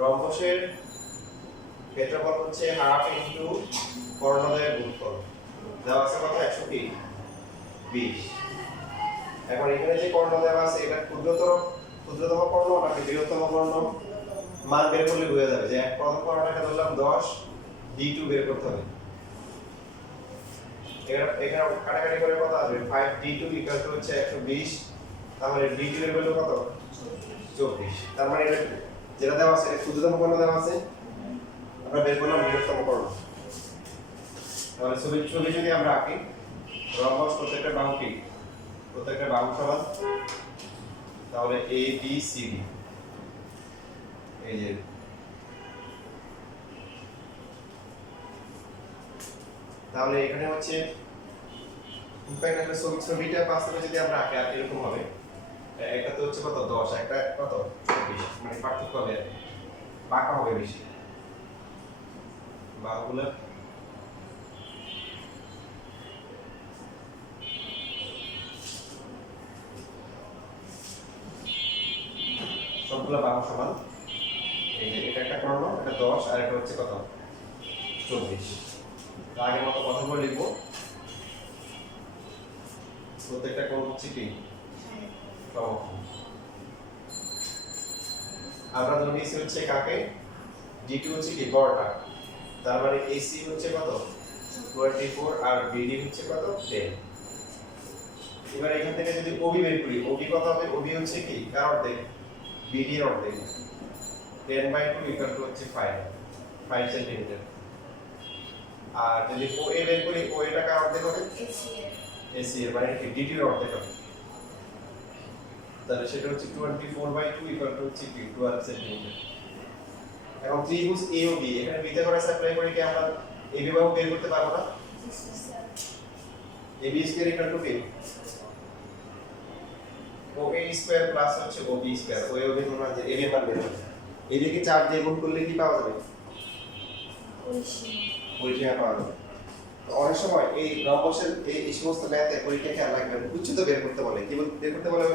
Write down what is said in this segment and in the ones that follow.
রম্বসের ক্ষেত্রফল হচ্ছে half into কর্ণদ্বয়ের গুণফল। দেওয়া আছে কত? 120। এখন এখানে যে কর্ণ দেওয়া আছে এটা ক্ষুদ্রতম কর্ণ নাকি বৃহত্তম কর্ণ? মান বের করলে বোঝা যাবে যে প্রথম কর্ণটাকে ধরলাম 10, d2 বের করতে হবে। এখানে কাটাকাটি করে কত আসবে? 5d2 হচ্ছে 120। তাহলে d2 এর ভ্যালু কত? 24। তার মানে এটা যেটা দেওয়া আছে ক্ষুদ্রতম কর্ণ দেওয়া আছে, আমরা বের করলাম বৃহত্তম কর্ণ। তাহলে ছবি যদি আমরা আঁকি, রম্বস প্রত্যেকটা বাহু সমান, তাহলে a b c d, এই যে তাহলে এখানে হচ্ছে ইনফ্যাক্ট একটা ছবিটা বাস্তবে যদি আমরা আঁকি আর এরকম হবে, একটা তো হচ্ছে কত 10, একটা কত 24, মানে পার্থক্য হবে, বাঁকা হবে বেশি বাহুগুলো। সবগুলো বাহু সমান। এই যে এটা একটা কর্ণ, এটা 10 আর এটা হচ্ছে কত 24। তো আগের মতো কথাগুলো লিখবো। প্রত্যেকটা কোণ হচ্ছে কি সমকোণ। আমরা ধরে নিয়েছি হচ্ছে কাকে? d2 হচ্ছে কি বড়টা, তার মানে ac হচ্ছে কত 24 আর bd হচ্ছে কত 10। এবার এখান থেকে যদি ob বের করি, ob কত হবে? ob হচ্ছে কি কার অর্ধেক? bd এর অর্ধেক। 10/2 হচ্ছে 5 সেন্টিমিটার। আর যদি oa বের করি, oa টা কার অর্ধেক হবে? ac এর, মানে কি dd এর অর্ধেক হবে। তাহলে সেটা হচ্ছে 24/2 হচ্ছে কি 12 সেন্টিমিটার। এখন ত্রিভুজ AOB, এখানে বৃত্তে করে সাপ্লাই করে কি আমরা AB বাহু বের করতে পারবো না? AB স্কয়ার ইকুয়াল টু কি OA স্কয়ার প্লাস হচ্ছে OB স্কয়ার। OA এর মান যে AB মান বের হবে, AB কে 4 দিয়ে গুণ করলে কি পাওয়া যাবে? পরিসীমা পাওয়া যাবে। অনেক সময় এই রম্বসের এই সমস্ত ম্যাথে পরীক্ষা খেয়াল রাখবেন, উচ্চতা বের করতে বলে। কি বের করতে বলে?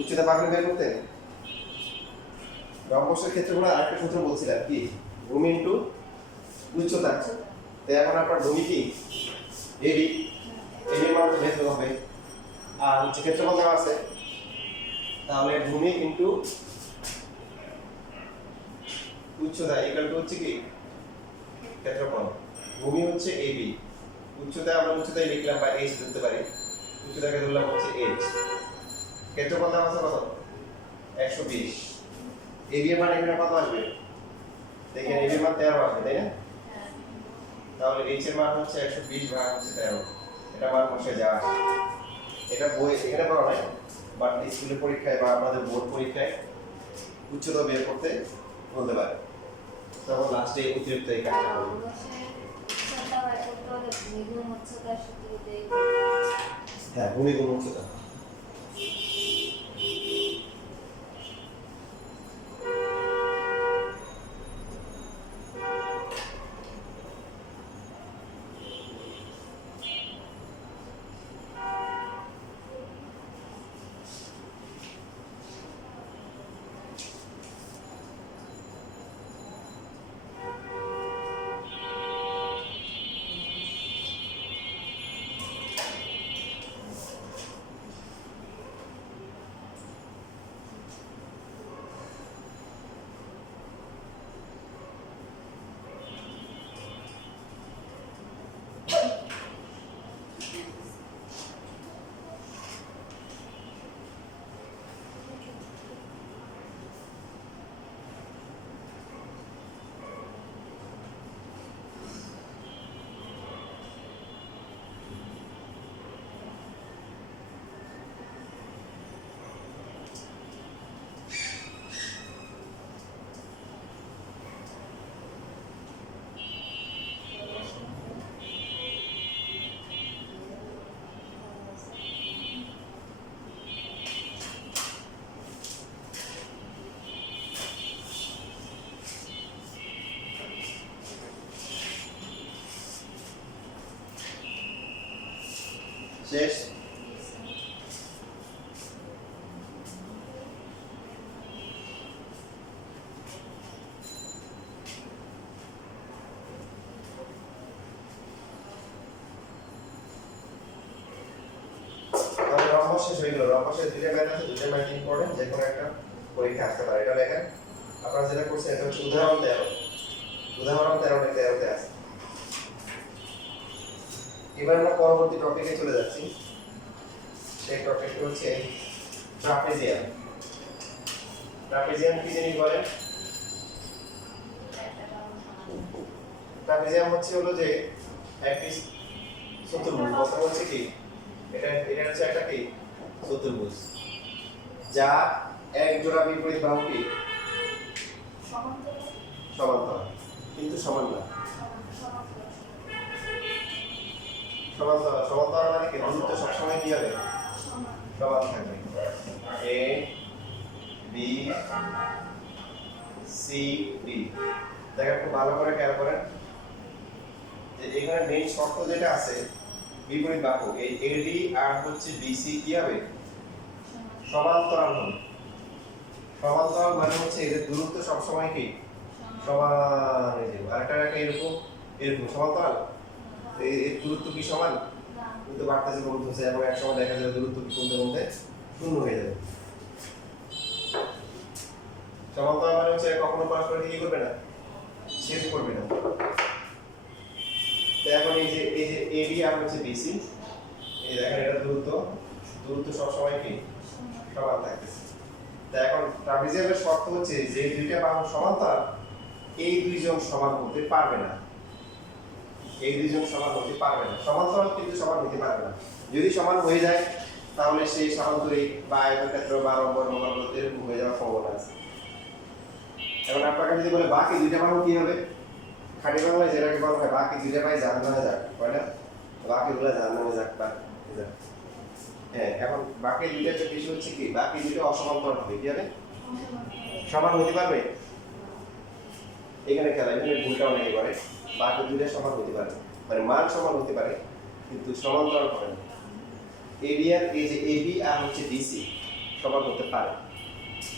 উচ্চতা পারলে বের করতে। রম্বসের ক্ষেত্রফল আরেকটা সূত্র বলছিলাম কি, ভূমি ইনটু উচ্চতা। তো এখন আপনার ভূমি কি এবি, এর মান বের করতে হবে, আর হচ্ছে ক্ষেত্রফল দেওয়া আছে, তাহলে ভূমি ইনটু উচ্চতা ইকুয়াল টু হচ্ছে কি ক্ষেত্রফল। ভূমি হচ্ছে এবি, উচ্চতা আমরা উচ্চতায় লিখলাম বা h ধরতে পারি, উচ্চতাকে ধরলাম হচ্ছে h, ক্ষেত্রফল দেওয়া আছে কত 120। এবি এর মান এখানে কত আসবে? দেখেন এবি এর মান 13 আসবে, তাই না? তাহলে h এর মান হচ্ছে 120 ভাগ হচ্ছে 13, এটা মান বসে যা আসে। এটা বই এখানে পড়া নাই, বাট স্কুলের পরীক্ষায় বা আমাদের বোর্ড পরীক্ষায় উচ্চতা বের করতে বলতে পারে, তখন লাস্টে অতিরিক্ত এই কাজটা করব। হ্যাঁ, ভূমি গুণ উচ্চতা। শেষ। রম্বস শেষ হয়ে গেল। রম্বসের দুইটা ম্যাথ আছে, দুইটা ম্যাথ ইম্পর্টেন্ট, যে কোনো একটা পরীক্ষা আসতে পারে। এটা লেখেন, আপনারা যেটা করছেন এটা হচ্ছে উদাহরণ 13। উদাহরণ 13তে আছে। এবার আমরা পরবর্তী টপিকে চলে যাচ্ছি। সেই টপিকটি হচ্ছে ট্রাপিজিয়াম। ট্রাপিজিয়াম কি জিনিস বলেন? ট্রাপিজিয়াম হলো যে একটি চতুর্ভুজ। কথা হচ্ছে কি, এটা হচ্ছে একটা কি চতুর্ভুজ, যা এক জোড়া বিপরীত বাহু কি সমান্তরাল, কিন্তু সমান না। সমান্তরাল মানে কি, দূরত্ব সবসময় কি হবে? সমান থাকবে। A B C D. দেখেন খুব ভালো করে খেয়াল করেন যে এখানে মেইন শর্ত যেটা আছে, বিপরীত বাহু এই এডি আর হচ্ছে বিসি কি হবে? সমান্তরাল হবে। সমান্তরাল মানে হচ্ছে এদের দূরত্ব সবসময় কি সমান। আরেকটা রেখা এরকম এরকম সমান্তরাল, এর দূরত্ব কি সমান? কিন্তু বাড়তেছে কমতেছে, এবং এক সময় দেখা যাবে দূরত্ব কি কমতে কমতে শূন্য হয়ে যাবে। সমান্তরাল মানে হচ্ছে কখনো পরস্পর কি করবে না, ছেদ করবে না। তো এখন এই যে এবি আর হচ্ছে বিসি, এই দেখেন এটা দূরত্ব সবসময় কি সমান থাকতেছে। তো এখন ট্রাপিজিয়ামের শর্ত হচ্ছে যে দুইটা বাহু সমান্তরাল, এই দুইজন সমান হতে পারবে না। এই দুইজন সমান হতে পারবে না, সমান্তরাল কিন্তু সমান হতে পারবে না। যদি সমান হয়ে যায় তাহলে সেই সামান্তরিক বা আয়তক্ষেত্র বা রম্বস এরকম হয়ে যাওয়ার সম্ভাবনা আছে। এখন আপনাকে যদি বলে বাকি দুইটা বাহু কি হবে, খাঁটি বাংলায় যেটাকে বলা হয় বাকি দুইটা বাহু জাহান্নামে যাক, হয় না? বাকিগুলো জাহান্নামে যাক বা হ্যাঁ, এখন বাকি দুইটা যে বিষয় হচ্ছে কি, বাকি দুইটা অসমান্তরাল হবে। কি হবে? সমান হতে পারবে? এখানে খেলা, এখানে ভুলটা অনেকে করে, বাকি দুইটা সমান হতে পারে, মানে মান সমান হতে পারে কিন্তু সমান্তরাল হবে না। এবি আর এই যে এবি আর হচ্ছে ডিসি সমান হতে পারে।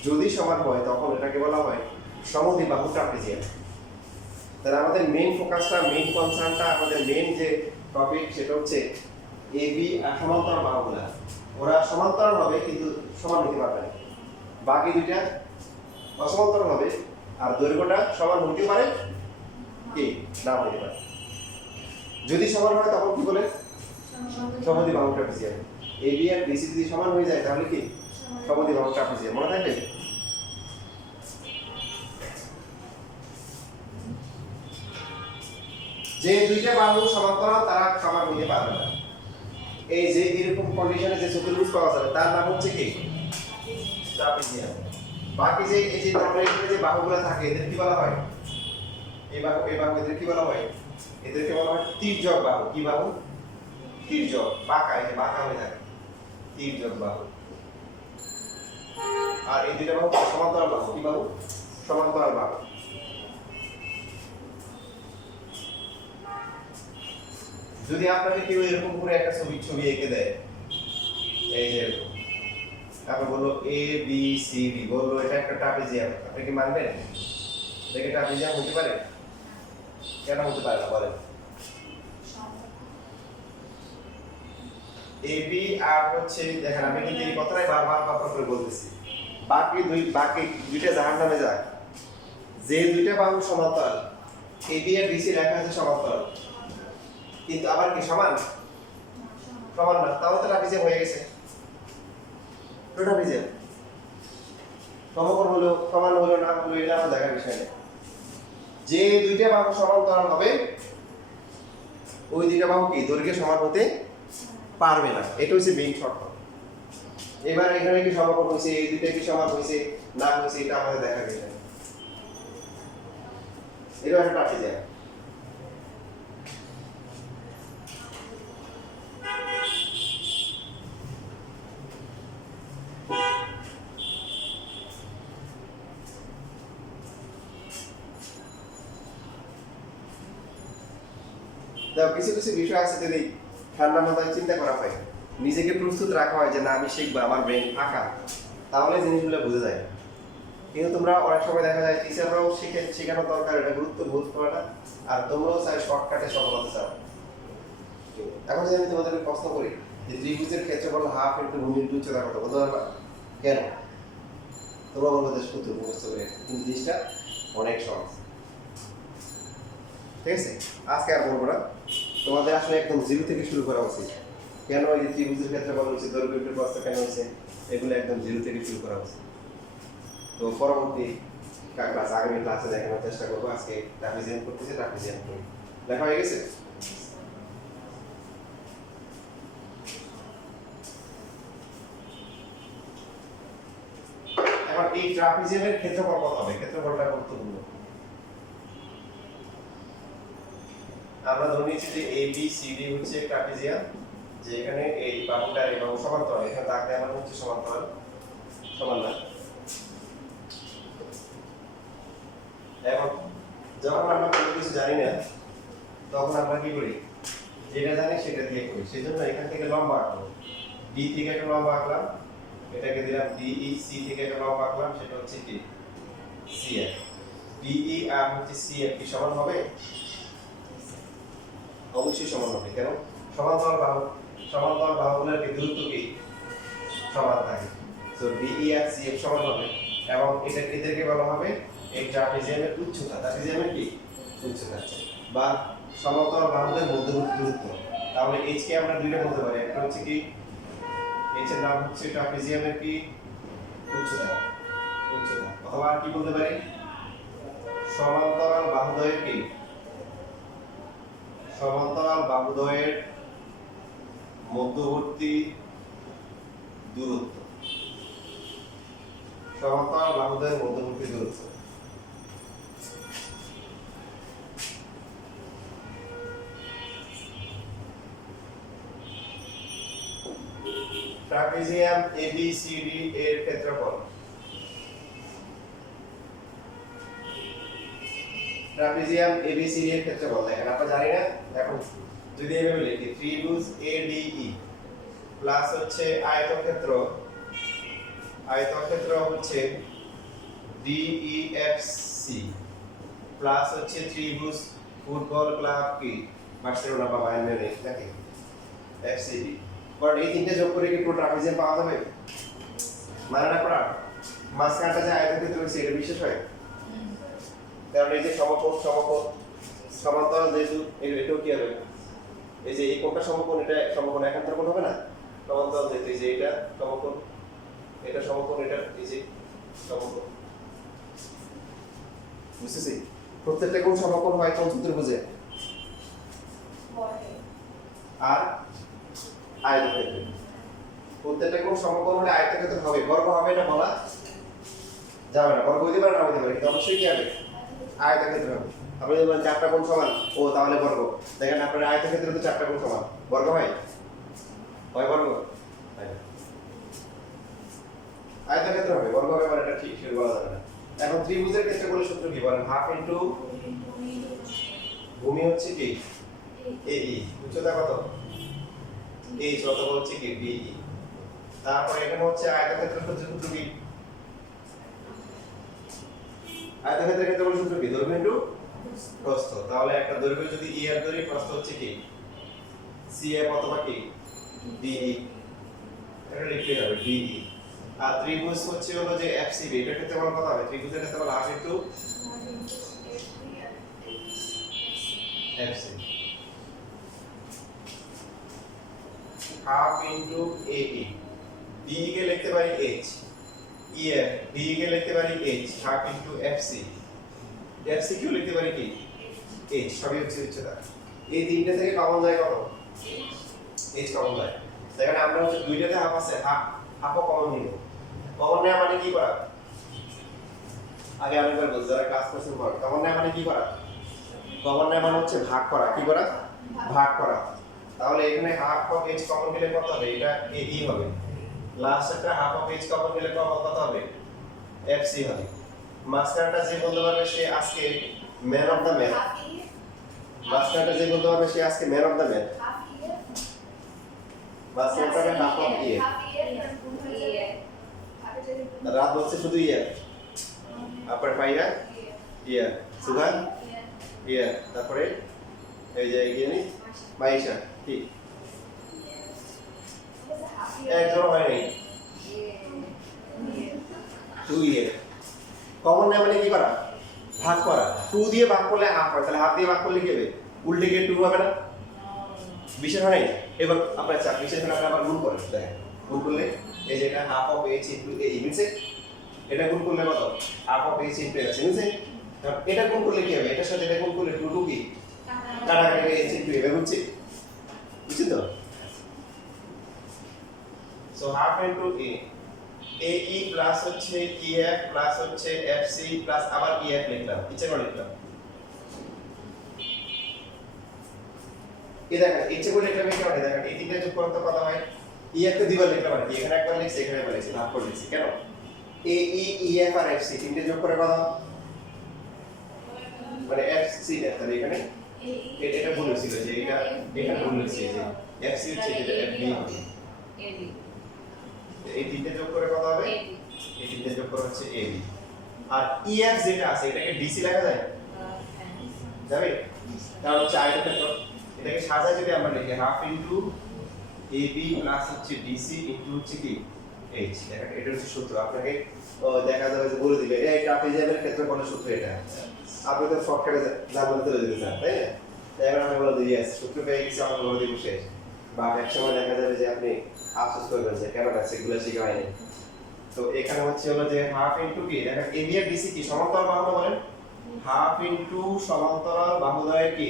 যদি সমান হয় তখন এটাকে বলা হয় সমদ্বিবাহু ট্রাপিজিয়াম। তাহলে আমাদের মেইন ফোকাসটা, মেইন কনসার্নটা, আমাদের মেইন যে টপিক সেটা হচ্ছে এবি আর সমান্তরাল বাহুগুলা। ওরা সমান্তরাল হবে কিন্তু সমান হতে পারবে না। বাকি দুইটা অসমান্তরাল হবে আর দৈর্ঘ্যটা সমান হতে পারে কি না হতে পারে। যদি সমান হয় তখন কি বলে? সমদ্বিবাহু ট্রাপিজিয়াম। এবি আর বিসি যদি সমান হয়ে যায় তাহলে কি সমদ্বিবাহু ট্রাপিজিয়াম। মনে থাকবে? যে দুইটা বাহু সমান্তরাল তারা সমান হতে পারবে না। এই যে এরকম কন্ডিশনে যে চতুর্ভুজ পাওয়া যাবে তার নাম হচ্ছে কি ট্রাপিজিয়াম। বাকি যে এই যে আমরা যে বাহুগুলো থাকে এদের কি বলা হয়? এই বাহু এদের কি বলা হয়? এদেরকে বলা হয় তির্যক বাহু। কি বাহু? তির্যক, বাঁকা, এই যে বাঁকা হয়ে থাকে, তির্যক বাহু। আর এই দুইটা বাহু সমান্তরাল বাহু। কি বাহু? সমান্তরাল বাহু। যদি আপনাকে কেউ এরকম করে একটা ছবি এঁকে দেয়, এই যে এরকম, তারপর বললো এ বি সি ডি, বললো এটা একটা ট্রাপিজিয়াম, আপনি কি মানবেন? দেখে ট্রাপিজিয়াম হতে পারে? কেন হতে পারে না বলেন? এ বি আর হচ্ছে, দেখেন আমি কিন্তু এই কথাটাই বারবার করে বলতেছি, বাকি দুইটা জাহান্নামে যায়। যে দুইটা বাহু সমান্তরাল, এ বি আর ডিসি রেখা আছে সমান্তরাল, কিন্তু আবার কি সমান না, তাও তো ট্রাপিজিয়াম হয়ে গেছে। ট্রাপিজিয়াম সমকোণ হলো সমান হলো না হলো এটা আমার দেখার বিষয় নেই। যে দুইটা বাহু সমান্তরাল হবে ওই দুইটা বাহু কি দৈর্ঘ্যে সমান হতে পারবে না। এটা হচ্ছে মেইন শর্ত। এবার এখানে কি সমকোণ হয়েছে, এই দুইটা কি সমান হয়েছে না হয়েছে এটা আমাদের দেখার বিষয়। এটা একটা ট্রাপিজিয়াম। কিছু বিষয় আছে যদি ঠান্ডা মাথায় চিন্তা করা হয়, নিজেকে প্রস্তুত রাখা হয় যে না আমি শিখবো, আমার ব্রেন ফাঁকা, তাহলে জিনিসগুলো বুঝে যায়। কিন্তু তোমরা অনেক সময় দেখা যায় টিচাররাও শেখানো দরকার, এটা গুরুত্ব বোধ করাটা, আর তোমরাও চাই শর্টকাটে সফলতা চাও। এখন যদি আমি তোমাদেরকে প্রশ্ন করি যে ত্রিভুজের ক্ষেত্রফল হাফ ইনটু ভূমি ইনটু উচ্চতা কত বলতে পারবা কেন তোমরা বলবো যে সূত্র মুখস্থ করে কিন্তু জিনিসটা অনেক সহজ ঠিক আছে আজকে আর বলবো না তোমাদের আসলে একদম জিরো থেকে শুরু করা উচিত কেন এই ত্রিভুজের ক্ষেত্রফল হচ্ছে দৈর্ঘ্য ইনটু প্রস্থ কেন হচ্ছে এগুলো একদম জিরো থেকে শুরু করা উচিত তো পরবর্তী ক্লাস আগামী ক্লাসে দেখানোর চেষ্টা করবো আজকে ট্রাপিজিয়াম করতেছি ট্রাপিজিয়াম করি লেখা হয়ে গেছে এখন এই ট্রাপিজিয়ামের ক্ষেত্রফল কত হবে ক্ষেত্রফলটা গুরুত্বপূর্ণ আমরা ধরে নিয়েছি যে এ বি সি ডি হচ্ছে ট্রাপিজিয়াম যে এখানে এই বাহুটা এবং সমান্তরাল এখানে দাগ দেওয়া মানে হচ্ছে সমান্তরাল সমান না এখন যখন আমরা কোনো কিছু জানি না তখন আমরা কি করি যেটা জানি সেটা দিয়ে করি সেজন্য এখান থেকে লম্বা আঁকবো ডি থেকে একটা লম্বা আঁকলাম এটাকে দিলাম ডিই সি থেকে একটা লম্বা আঁকলাম সেটা হচ্ছে কি সিএফ ডিই আর হচ্ছে সিএফ কি সমান হবে অবশ্যই সমান হবে কেন সমান্তরাল বাহুগুলোর কি দূরত্ব কি সমান থাকে সো ডিই আর সিএফ সমান হবে এবং এদেরকে বলা হবে এই ট্রাপিজিয়ামের উচ্চতা ট্রাপিজিয়ামের কি উচ্চতা বা সমান্তরাল বাহুদের মধ্যবর্তী দূরত্ব তাহলে এইচ কে আমরা দুইটা বলতে পারি একটা হচ্ছে কি এইচ এর নাম হচ্ছে ট্রাপিজিয়ামের কি উচ্চতা অথবা কি বলতে পারি সমান্তরাল বাহুদ্বয়ের কি সমান্তরাল বাহুদ্বয়ের মধ্যবর্তী দূরত্ব সমান্তরাল বাহুদ্বয়ের মধ্যবর্তী দূরত্ব ট্রাপিজিয়াম ABCD এর ক্ষেত্রফল ট্রাপিজিয়াম ABCD এর ক্ষেত্রফল দেখেন আমরা জানি না এখন যদি এভাবে লিখি ত্রিভুজ ADE প্লাস হচ্ছে আয়তক্ষেত্র হচ্ছে DEFC প্লাস হচ্ছে ত্রিভুজ ফুটবল ক্লাব কি বার্সেলোনা বা বায়ার্ন মিউনিখ নাকি FCB কারণ এই তিনটে যোগ করে কি পুরো ট্রাপিজিয়াম পাওয়া যাবে মানে না পড়া মাঝখানটা যে আয়তক্ষেত্র হচ্ছে এটা বিশেষ হয় কারণ এই যে সমকোণ সমান্তরাল যেহেতু এটাও কি হবে এই যে এই কোণটা সমকোণ এটা সমকোণ একান্তর কোণ হবে না সমান্তরাল যেহেতু এই যে এটা সমকোণ এটা সমকোণ এটা এই যে সমকোণ বুঝতেছি প্রত্যেকটা কোণ সমকোণ হয় কোন সূত্রে বুঝে আর আয়তক্ষেত্র প্রত্যেকটা কোণ সমকোণ হলে আয়তক্ষেত্র হবে বর্গ হবে এটা বলা যাবে না বর্গ হইতে পারে না হইতে পারে কিন্তু অবশ্যই কি হবে আয়তক্ষেত্র হবে আপনি যদি বলেন চারটা কোণ সমান ও তাহলে বর্গ দেখেন আপনার আয়তক্ষেত্রে তো চারটা কোণ সমান বর্গ হয় বর্গ আয়তক্ষেত্র হবে বর্গ হবে মানে এটা ঠিক বলা যাবে না এখন ত্রিভুজের ক্ষেত্রে বলে সূত্র কি বলেন হাফ ইনটু ভূমি হচ্ছে কি AE উচ্চতা কত এই যত হচ্ছে কি DE তারপর এখানে হচ্ছে আয়তক্ষেত্রের সূত্র কি আয়তক্ষেত্রের ক্ষেত্রে বলে সূত্র কি দৈর্ঘ্য ইনটু প্রস্থ তাহলে একটা দৈর্ঘ্য যদি E এর ধরি প্রস্থ হচ্ছে কি CF অথবা কি DE এটা লিখতে হবে DE আর ত্রিভুজ হচ্ছে হলো যে FCB এটার ক্ষেত্রে বলা কত হবে ত্রিভুজের ক্ষেত্রে বলা half into FC half into AE DE কে লিখতে পারি H EF DE কে লিখতে পারি H half into FC FC কেও লিখতে পারি কি H সবই হচ্ছে উচ্চতা এই তিনটা থেকে কমন যায় কত H কমন যায় দেখেন আমরা হচ্ছে দুইটাতে হাফ আছে হাফও কমন নিব কমন নেওয়া মানে কি করা আগে আমি বলবো যারা ক্লাস করছেন পর কমন নেওয়া মানে কি করা কমন নেওয়া মানে হচ্ছে ভাগ করা কি করা ভাগ করা তাহলে এখানে হাফ অফ H কমন গেলে কত হবে এটা AE হবে লাস্ট একটা হাফ অফ H কমন গেলে কত হবে FC হবে মাস্টারটা যে বলতে পারবে সে আজকে ম্যান অফ দ্য ম্যাচ মাস্টারটা যে বলতে পারবে সে আজকে ম্যান অফ দ্য ম্যাচ মাস্টারটা হাফ অফ ইয়ে রাত বলছে শুধু ইয়ে আপনার পাইরা ইয়ে সুগান ইয়ে তারপরে এই যে এগিয়ে নি মাইশা ঠিক এক জোড়া হয় নাই 2 কমন নেয় মানে কি করা ভাগ করা 2 দিয়ে ভাগ করলে হাফ হয় তাহলে হাফ দিয়ে ভাগ করলে কি হবে উল্টে গিয়ে 2 হবে না বিশেষ হয় নাই এবার আপনার চাপ বিশেষ হলে আপনি আবার গুণ করেন দেখেন গুণ করলে এই যে এটা half of h into a মিলছে এটা গুণ করলে কত half of h into x মিলছে এটা গুণ করলে কি হবে এটার সাথে এটা গুণ করলে 2 2 কি কাটাকাটি h ইনটু a হচ্ছে বুঝছেন তো so half into a AE plus হচ্ছে EF প্লাস হচ্ছে FC প্লাস আবার EF লিখলাম নিচে করে লিখলাম এই দেখেন ইচ্ছে করে লিখলাম কি হয় দেখেন এই তিনটা যোগ করতে কত হয় EF কে দুইবার লিখলাম আর কি এখানে একবার লিখছি এখানে একবার লিখছি ভাগ করে লিখছি কেন AE EF আর FC তিনটে যোগ করে কত মানে FC তাহলে এখানে এটা ভুল ছিল যে এটা এখানে ভুল হচ্ছে যে FC হচ্ছে যেটা FB হবে এই তিনটে যোগ করে কত হবে এই তিনটে যোগ করে হচ্ছে AB আর EF যেটা আছে এটাকে DC লেখা যায় যাবে তাহলে হচ্ছে আয়তক্ষেত্র এটাকে সাজায় যদি আমরা লিখি হাফ ইনটু AB প্লাস হচ্ছে DC ইনটু হচ্ছে কি H দেখেন এটা হচ্ছে সূত্র আপনাকে দেখা যাবে যে বলে দিবে এই ট্রাপিজিয়ামের ক্ষেত্রফলের সূত্র এটা আপনি তো শর্টকাটে জানতে চলে যেতে চান তাই না তাই এবার আমি বলে দিই ইয়েস সূত্র পেয়ে গেছি আমার বলে দিব শেষ বা এক সময় দেখা যাবে যে আপনি আফসোস করবেন যে কেন আছে এগুলো শেখা হয়নি তো এখানে হচ্ছে হলো যে হাফ ইনটু কি দেখেন এবি আর ডিসি কি সমান্তরাল বাহু বলেন হাফ ইনটু সমান্তরাল বাহুদ্বয়ের কি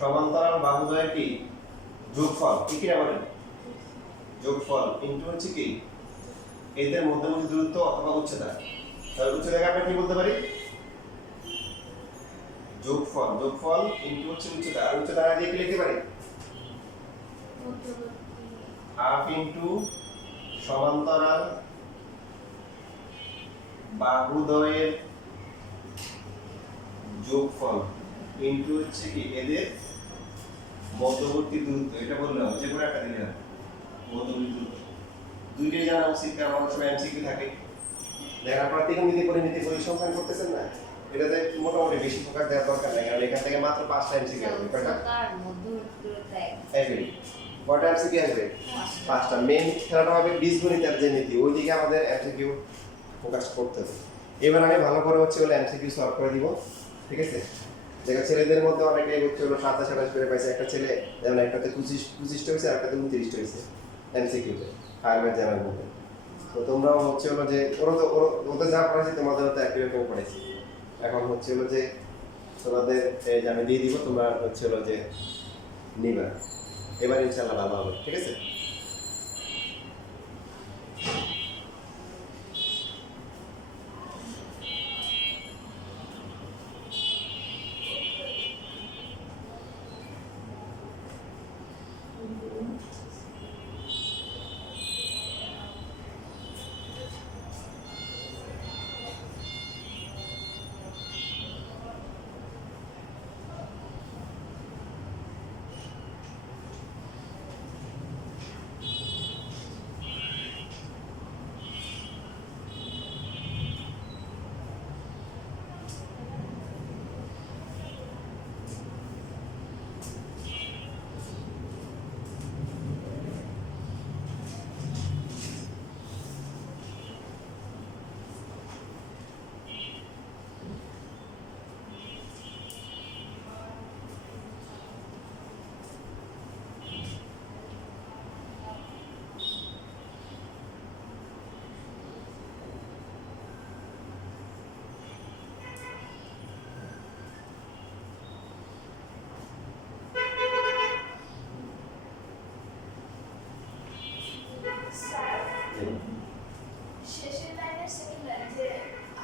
সমান্তরাল বাহুদ্বয়ের কি যোগফল কি না বলেন যোগফল ইনটু হচ্ছে কি এদের মধ্যবর্তী দূরত্ব অথবা উচ্চতা তাহলে উচ্চতাকে আমরা কি বলতে পারি যোগফল ইনটু হচ্ছে উচ্চতা আর উচ্চতা দিয়ে কি লিখতে পারি হাফ ইনটু সমান্তরাল বাহুদ্বয়ের যোগফল ইনটু হচ্ছে কি এদের মধ্যবর্তী দূরত্ব এটা বললাম যে কোনো একটা দিলাম মধ্যবর্তী দূরত্ব দুইটাই জানা উচিত কারণ অনেক সময় এমসিকিউ থাকে দেখেন আপনারা ত্রিকোণমিতি পরিমিতি পরিসংখ্যান করতেছেন না এটাতে মোটামুটি বেশি ফোকাস দেওয়ার দরকার নেই কারণ এখান থেকে মাত্র 5টা এমসিকিউ আসবে কয়টা কয়টা এমসিকিউ আসবে 5টা মেইন খেলাটা হবে বীজগণিত আর জ্যামিতি ওইদিকে আমাদের এমসিকিউ ফোকাস করতে হবে এবার আমি ভালো করে হচ্ছে হলো এমসিকিউ সলভ করে দিব ঠিক আছে যেটা ছেলেদের মধ্যে অনেকেই হচ্ছে হলো 27 28 করে পাইছে একটা ছেলে যেমন একটাতে 25 হয়েছে আর একটাতে 29 হয়েছে এমসিকিউতে ফার্মের জানার মধ্যে তো তোমরাও হচ্ছে হলো যে ওদের যা পড়াইছে তোমাদের তো একই রকম পড়াইছি এখন হচ্ছে হলো যে তোমাদের এই যে আমি দিয়ে দিব তোমরা হচ্ছে হলো যে নিবা এবার ইনশাআল্লাহ ভালো হবে ঠিক আছে শেষের লাইনের সেকেন্ড লাইন যে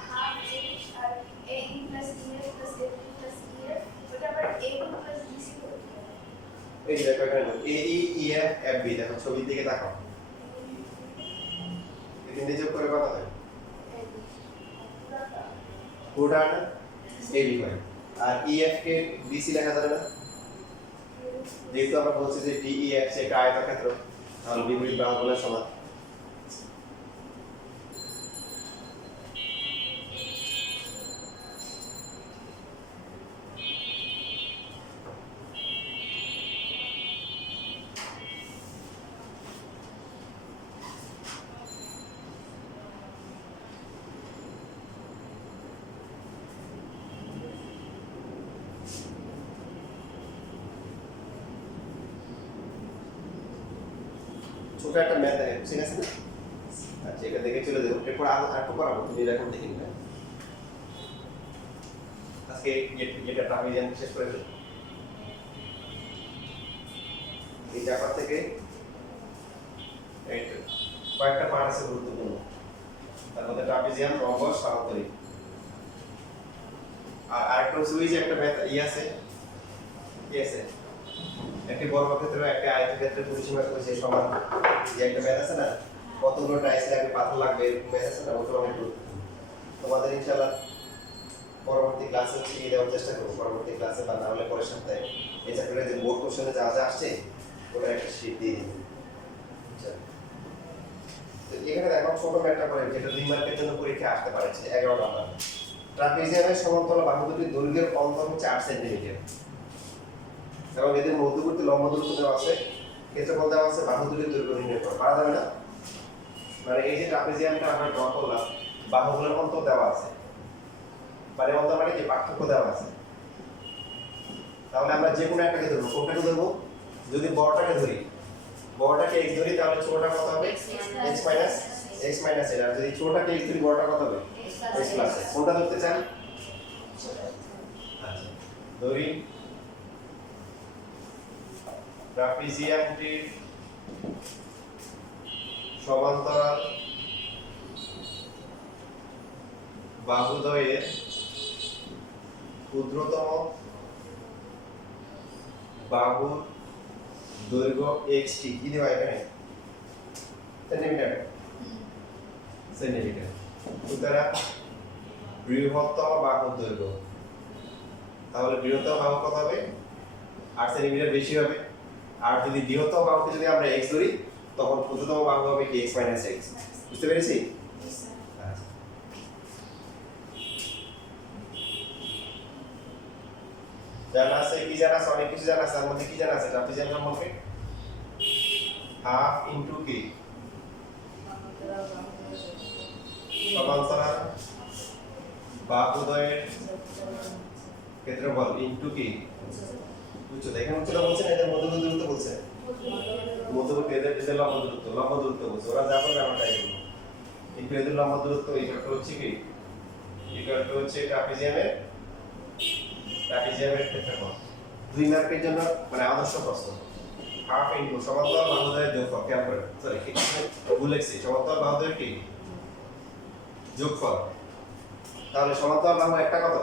হাফ a আর a e plus e f plus f plus e f ওটা আবার a প্লাস b c করতে হবে এই দেখো এখানে a e e f f b দেখো ছবির দিকে তাকাও এখানে যোগ করে কত হয় পুরোটা না a b হয় আর e f কে b c লেখা যাবে না যেহেতু আমরা বলছি যে d e f সে একটা আয়তক্ষেত্র তাহলে বিপরীত বাহুগুলোর সমান ছোট একটা ম্যাথ দেখে ঠিক আছে না? আচ্ছা এটা দেখে চলে যাবো, এরপর আরেকটু করাবো, তুমি এখন দেখে নিবে। আজকে এটা ট্রাপিজিয়াম শেষ করে দেবো। এই ব্যাপার থেকে এই কয়েকটা পার্ট আছে গুরুত্বপূর্ণ, তার মধ্যে ট্রাপিজিয়াম, রম্বস, সামান্তরিক। আর আরেকটা সুইচ একটা ম্যাথ আছে, কি আছে? একটি বর্গক্ষেত্র একটা আয়তক্ষেত্রে পরিসীমা করেছে সমান, যে একটা ম্যাথ আছে না, কতগুলো টাইলস লাগবে, পাথর লাগবে, এরকম ম্যাথ আছে না, ওটা অনেক গুরুত্বপূর্ণ। তোমাদের ইনশাআল্লাহ পরবর্তী ক্লাসে হচ্ছে এই দেওয়ার চেষ্টা করবো, পরবর্তী ক্লাসে বা না হলে পরের সপ্তাহে এই চ্যাপ্টারে যে বোর্ড কোশ্চেনে যা যা আসছে ওটার একটা শীট দিয়ে দিন। তো এখানে দেখো ছোট ম্যাথটা করে, যেটা 2 মার্কের জন্য পরীক্ষা আসতে পারে, 11 নাম্বার। ট্রাপিজিয়ামের সমান্তরাল বাহু দুটির দৈর্ঘ্যের অন্তর হচ্ছে 8 সেন্টিমিটার এবং এদের মধ্যবর্তী লম্ব দূরত্ব দেওয়া আছে, ক্ষেত্রফল দেওয়া আছে, বাহু দুটির দৈর্ঘ্য নির্ণয় করো। পারা যাবে না? মানে এই যে ট্রাপিজিয়ামটা আমরা ড্র করলাম, বাহুগুলোর অন্তর দেওয়া আছে, মানে অন্তর মানে কি পার্থক্য দেওয়া আছে। তাহলে আমরা যে কোনো একটাকে ধরবো, কোনটাকে ধরবো? যদি বড়টাকে ধরি, বড়টাকে x ধরি, তাহলে ছোটটা কত হবে? x minus a। আর যদি ছোটটাকে x ধরি, বড়টা কত হবে? x plus a। কোনটা ধরতে চান? আচ্ছা ধরি ট্রাপিজিয়ামটির সমান্তরাল বাহুদ্বয়ের ক্ষুদ্রতম বাহুর দৈর্ঘ্য xt, কি দেওয়া এখানে? Centimetre, centimetre. সুতরাং বৃহত্তম বাহুর দৈর্ঘ্য, তাহলে বৃহত্তম বাহু কত হবে? 8 সেন্টিমিটার বেশি হবে। আর যদি বৃহত্তম বাহুকে যদি আমরা x ধরি, তখন ক্ষুদ্রতম বাহু হবে কি? x minus x। বুঝতে পেরেছি? আচ্ছা জানা আছে, কি জানা আছে? অনেক কিছু জানা আছে। তার মধ্যে কি জানা আছে ট্রাপিজিয়াম সম্পর্কে? হাফ ইনটু কি? সমান্তরাল বাহুদ্বয়ের ক্ষেত্রফল ইনটু কি? উচ্চতা। এখানে উচ্চতা বলছে না, এদের মধ্যবর্তী দূরত্ব বলছে। মধ্যবর্তী এদের লম্ব দূরত্ব বলছে। ওরা যা বলবে আমরা তাই বলবো। ইনটু এদের লম্ব দূরত্ব, এটা হচ্ছে কি? এটা হচ্ছে ট্রাপিজিয়ামের ক্ষেত্রফল। 2 মার্কের জন্য মানে আদর্শ প্রশ্ন। হাফ ইনটু সমান্তরাল বাহুদ্বয়ের যোগফল। খেয়াল করেন, সরি ভুল লিখছি, সমান্তরাল বাহুদ্বয়ের কি? যোগফল। তাহলে সমান্তরাল বাহু একটা কত?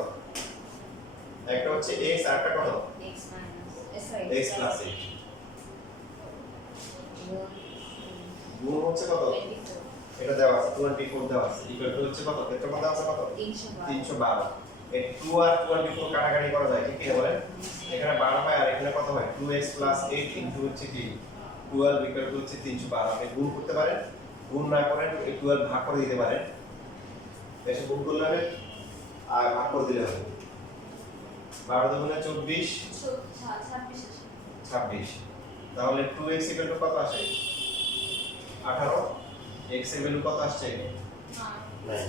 একটা হচ্ছে x আর একটা কত? x plus a। গুণ হচ্ছে কত? এটা দেওয়া আছে 24 দেওয়া আছে, ইকুয়াল টু হচ্ছে কত? ক্ষেত্রফল দেওয়া আছে কত? 312। এই 2 আর 24 কাটাকাটি করা যায়, ঠিক কি বলেন? এখানে 12 হয় আর এখানে কত হয়? 2x 8 ইনটু হচ্ছে কি 12 ইকুয়াল টু হচ্ছে 312। আপনি গুণ করতে পারেন, গুণ না করেন এই 12 ভাগ করে দিতে পারেন। এসে গুণ করলে হবে আর ভাগ করে দিলে হবে। 12 দুগুণে 24, 26। তাহলে 2x ইকুয়াল টু কত আসে? 18। x এর ভ্যালু কত আসছে? 9।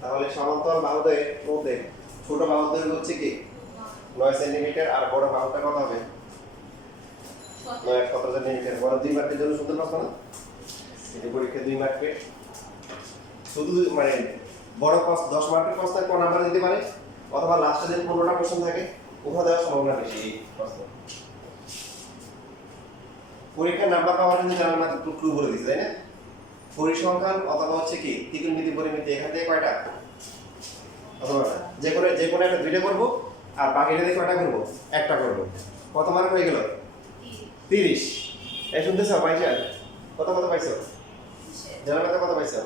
তাহলে সমান্তরাল বাহুদ্বয়ের মধ্যে ছোট বাহুর দৈর্ঘ্য হচ্ছে কি? 9 সেন্টিমিটার। আর বড় বাহুটা কত হবে? 17 সেন্টিমিটার। বড় 2 মার্কের জন্য সুন্দর প্রশ্ন না? এই পরীক্ষা 2 মার্কে শুধু মানে বড় 10 মার্কের প্রশ্ন কোন নাম্বার দিতে পারে, অথবা লাস্টে যে 15টা প্রশ্ন থাকে ওটা দেওয়ার সম্ভাবনা বেশি এই প্রশ্ন। পরীক্ষার নাম্বার পাওয়ার জন্য জানার মাত্র ক্লু বলে দিতে, তাই না? পরিসংখ্যান অথবা হচ্ছে কি ত্রিকোণমিতি পরিমিতি, এখান থেকে কয়টা? অথবা যে কোনো একটা দুইটা করব, আর বাকিটা দিয়ে কয়টা করব? একটা করব। কত মার্ক হয়ে গেল? 30। এই শুনতেছো পাইছো? কত পাইছো? জানার মাত্র কত পাইছো?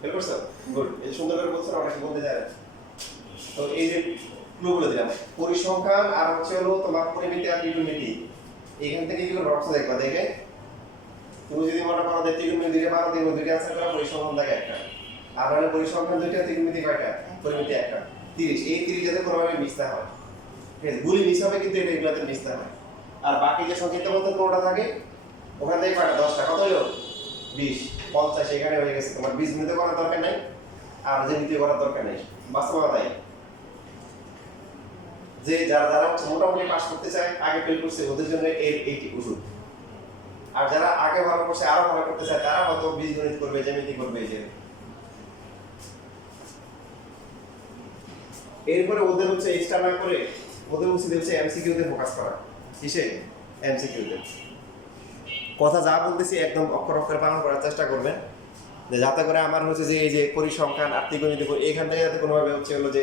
ফেল করছো? গুড। এই সুন্দর করে বলছো, অনেক বলতে যায় না। তো এই যে ক্লু বলে দিলাম, পরিসংখ্যান আর হচ্ছে হলো তোমার পরিমিতি আর ত্রিকোণমিতি, এখান থেকে কি করে অর্থ দেখবা? দেখে তুমি যদি মনে করো যে ত্রিকোণমিতি দুইটা পারো, তুমি দুইটা আনসার করো, পরিসংখ্যান থাকে একটা। আর হলো পরিসংখ্যান দুইটা, ত্রিকোণমিতি কয়টা? পরিমিতি একটা। 30। এই 30 যাতে কোনোভাবে মিস না হয়, ঠিক আছে? গুলি মিস হবে কিন্তু এগুলোতে মিস না হয়। আর বাকি যে সংক্ষিপ্ত মতো কোনটা থাকে ওখান থেকে কয়টা? 10টা। কত হলো? 20, 50। এখানে হয়ে গেছে। তোমার 20 মিনিট করার দরকার নাই, আর যে মিনিট করার দরকার নেই। বাস্তবতা তাই যে যারা হচ্ছে মোটামুটি পাস করতে চায়, আগে ফেল করছে, ওদের জন্য এইটি ওষুধ। আর যারা আগে ভালো করছে আরো ভালো করতে চায় তারা হয়তো বীজগণিত করবে, জ্যামিতি করবে। যে এরপরে ওদের হচ্ছে এক্সট্রা না করে ওদের উচিত হচ্ছে এমসিকিউ তে ফোকাস করা। কিসে? এমসিকিউ তে। কথা যা বলতেছি একদম অক্ষর অক্ষরে পালন করার চেষ্টা করবেন, যে যাতে করে আমার হচ্ছে যে এই যে পরিসংখ্যান আত্মীয়গণিত এখান থেকে যাতে কোনোভাবে হচ্ছে হলো যে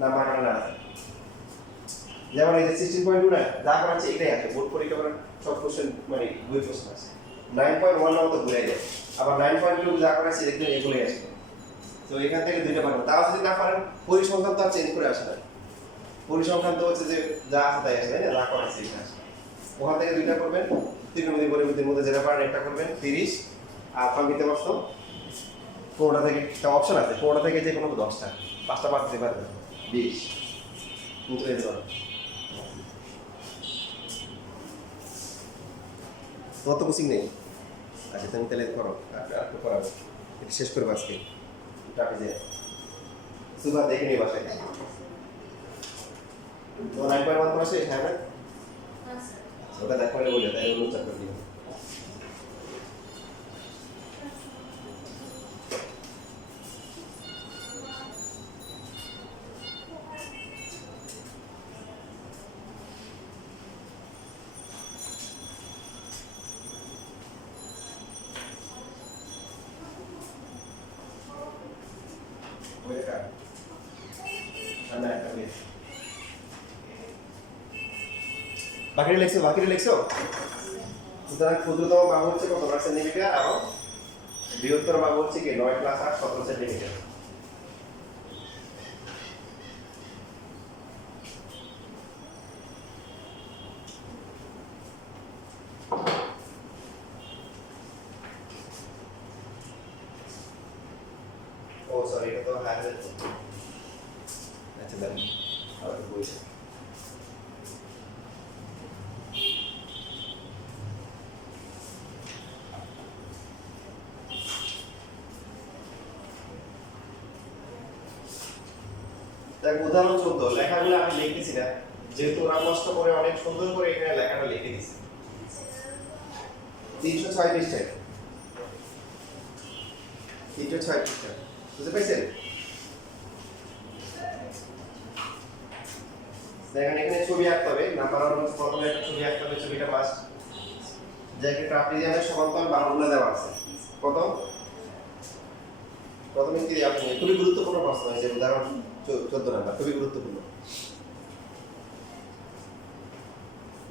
নাম্বার না আসে। যেমন এই যে 16.2 না যা করাচ্ছে এটাই আছে, বোর্ড পরীক্ষা করার সব কোশ্চেন মানে দুই প্রশ্ন আছে। 9.1 নাও তো ঘুরে যায়, আবার 9.2 যা করাচ্ছে দেখবেন এগুলোই আসবে। তো এখান থেকে দুইটা পারবেন। তাও যদি না পারেন পরিসংখ্যান তো আর চেঞ্জ করে আসে না, পরিসংখ্যান তো হচ্ছে যে যা আছে তাই আসে, তাই না? যা করাচ্ছে এটা আসে। ওখান থেকে দুইটা করবেন, ত্রিকোণমিতি পরিমিতির মধ্যে যেটা পারেন একটা করবেন 30, আর সংগীতে বাস্তব 15টা থেকে একটা অপশন আছে, 15টা থেকে যে কোনো 10টা, 5টা পারতে পারবেন 20 কিন্তু এই ধরো তোমার তো কোচিং নেই। আচ্ছা তুমি তাহলে করো, একটু করাবো, একটু শেষ করবো আজকে ট্রাফিজে সুপার দেখে নিয়ে বাসায়। তো 9.1 করা শেষ? হ্যাঁ না, ওটা দেখো বলে তাই অনুচার করে দিও। বাকিটা লিখছো? সুতরাং ক্ষুদ্রতম বাহু হচ্ছে কত? 9 সেন্টিমিটার, এবং বৃহত্তর বাহু হচ্ছে কি 9 + 8 17 সেন্টিমিটার। ও সরি, এটা তো হায়ার। আচ্ছা দাঁড়ান, আবার বলছি। দেখ উদাহরণ 14 লেখাগুলো আমি লিখতেছি না, যেহেতু ওরা কষ্ট করে অনেক সুন্দর করে এখানে লেখাটা লিখে দিয়েছে। 306 পৃষ্ঠায়, 306 পৃষ্ঠায় বুঝতে পারছেন? দেখেন এখানে ছবি আঁকতে হবে, নাম্বার 1 হচ্ছে প্রথমে একটা ছবি আঁকতে হবে, ছবিটা মাস্ট। যে একটা ট্রাপিজিয়ামের সমান্তরাল বাহুগুলো দেওয়া আছে কত? প্রথমে কি আপনি খুবই গুরুত্বপূর্ণ প্রশ্ন, এই যে উদাহরণ 14 নাম্বার খুবই গুরুত্বপূর্ণ।